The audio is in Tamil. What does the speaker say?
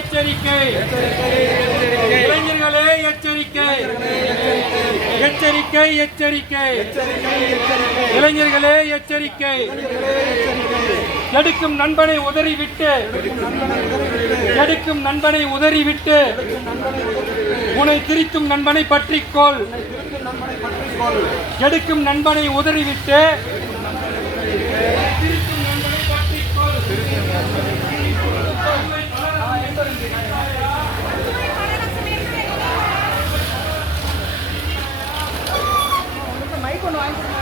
எச்சரிக்கை. இளைஞர்களே எச்சரிக்கை. எச்சரிக்கை எச்சரிக்கை. இளைஞர்களே எச்சரிக்கை. எடுக்கும் நண்பனை உதறிவிட்டு. எடுக்கும் நண்பனை உதறிவிட்டு. உனை திரித்தும் நண்பனை பற்றிக்கொள். எடுக்கும் நண்பனை உதறிவிட்டு. 完成了。